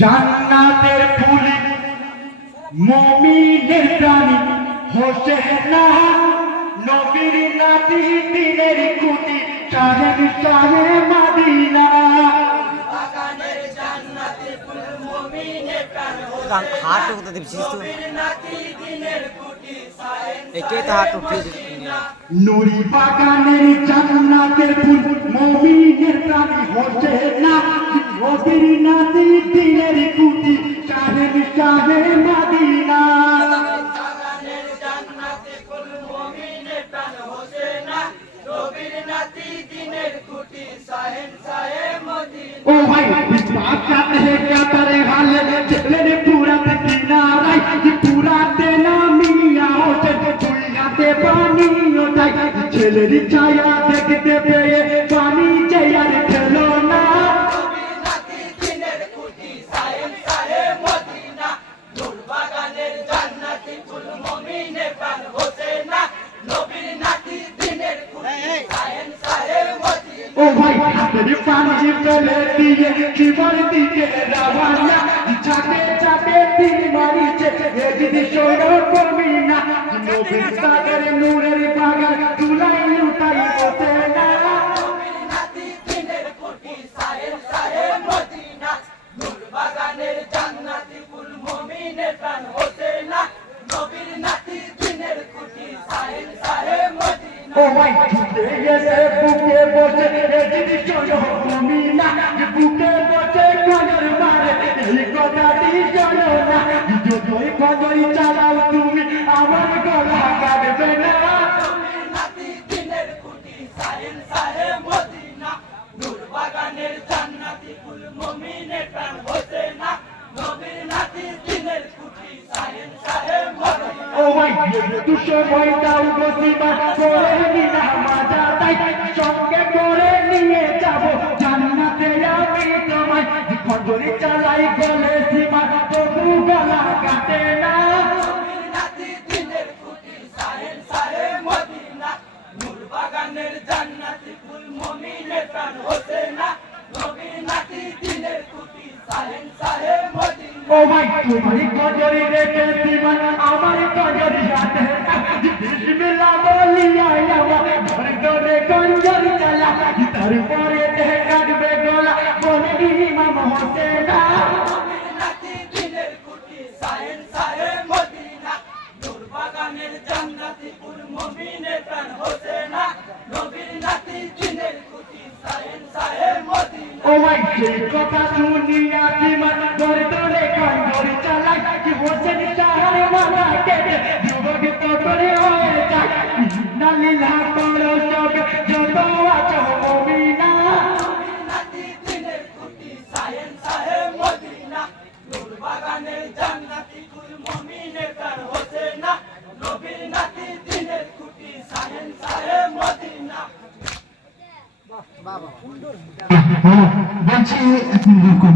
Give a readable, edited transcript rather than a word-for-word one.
জান্নাতের ফুল মুমিনের প্রাণী হোসেন নবীর নাতি দিনের কুটি চাহে চাহে মদিনা বাগানের জান্নাতের ফুল মুমিনের প্রাণ গান হাট উঠতে দিছিস তো নবীর নাতি দিনের কুটি সায়েন একে তো হাট উঠিয়ে দিছিস নুরি বাগানের জান্নাতের ফুল মুমিনের প্রাণী হোসেন নবীর নাতি দিনের কুটি চাহে চাহে মদিনা বাগানের জান্নাতের ফুল মুমিনের প্রাণ হোসেন নবীর নাতি দিনের কুটি সায়েন সায়ে মদিনা ओ भाई बात करते हैं क्या तेरे हाल चले ने पूरा तेना राय कि पूरा तेना मिया हो चले दुनिया ते पानी हो जाए चले री छाया देखते पे पानी चयार खेलो ना নবীর নাতি দিনের কুটি সায়েন সায়ে মদিনা নূর বাগানের জান্নাতি ফুল মুমিনের প্রাণ হোসেন নবীর নাতি দিনের কুটি সায়েন সায়ে মদিনা ओ भाई तेरी पानी चले दिए कि मर दिए रवाना जाते जाते तीन मारी चले दीदी छोड़ो कोमीना नूर सागर नूरेर बागर तुलाई लुटाई होते ना নবীর নাতি দিনের কুটি সায়েন সায়ে মদিনা নূর বাগানের জান্নাতি ফুল মুমিনের প্রাণ হোসেন নবীর নাতি দিনের কুটি সায়েন সায়ে মদিনা ओ भाई झूठे ये से बुके बोचे दीदी छोड़ो कोमीना बुके बोचे नजर मारे ये कोटा दी छोड़ो ना जो कोई कोई चालाओ तुमी আমার গলা কাটবে না নবীর নাতি দিনের কুটি সায়েন সায়ে মদিনা নূর বাগানের জান্নাতি ফুল মুমিনের প্রাণ হোসেন নবীর নাতি দিনের কুটি সায়েন সায়ে মদিনা ও ভাই তু সময় দাও গসিবা করে নিনা মাজা তাই সঙ্গে করে নিয়ে যাব জান্নাতে আমি তোমায় খঞ্জরি চালাই গলে সীমা তবু গলা কাটে না নবীর নাতি দিনের কুটি সায়েন সায়ে মদিনা নূর বাগানের জান্নাতি ফুল মুমিনের প্রাণ হোসেন নবীর নাতি দিনের কুটি সায়েন সায়ে মদিনা ও ভাই তোমারই খঞ্জরি রেখে সীমা আমার খঞ্জরি হাতে বিসমিল্লাহ বলিয়া আমার ঘর ধরে খঞ্জরি চালা তারপরে দেহ কাটবে গলা বলে ইমাম হোসেন নবীর নাতি দিনের কুটি সায়েন সায়ে মদিনা নূর বাগানের জান্নাতি ফুল মুমিনের প্রাণ হোসেন নবীর নাতি দিনের কুটি সায়েন সায়ে মদিনা ও ভাই সেই কথা শুনিয়া সীমা ঘর ধরে খঞ্জরি চালা কি হোসেন সাহারে মাথা কেটে যুবক তো করে হয়ে যায় নালিলা করো সব যত আছো মুমিনা নবীর নাতি দিনের কুটি সায়েন সায়ে মদিনা নূর বাগানের জান্নাতি ফুল মুমিনের প্রাণ হোসেন নবীর নাতি দিনের কুটি সায়েন সায়ে মদিনা বলছি এখন এরকম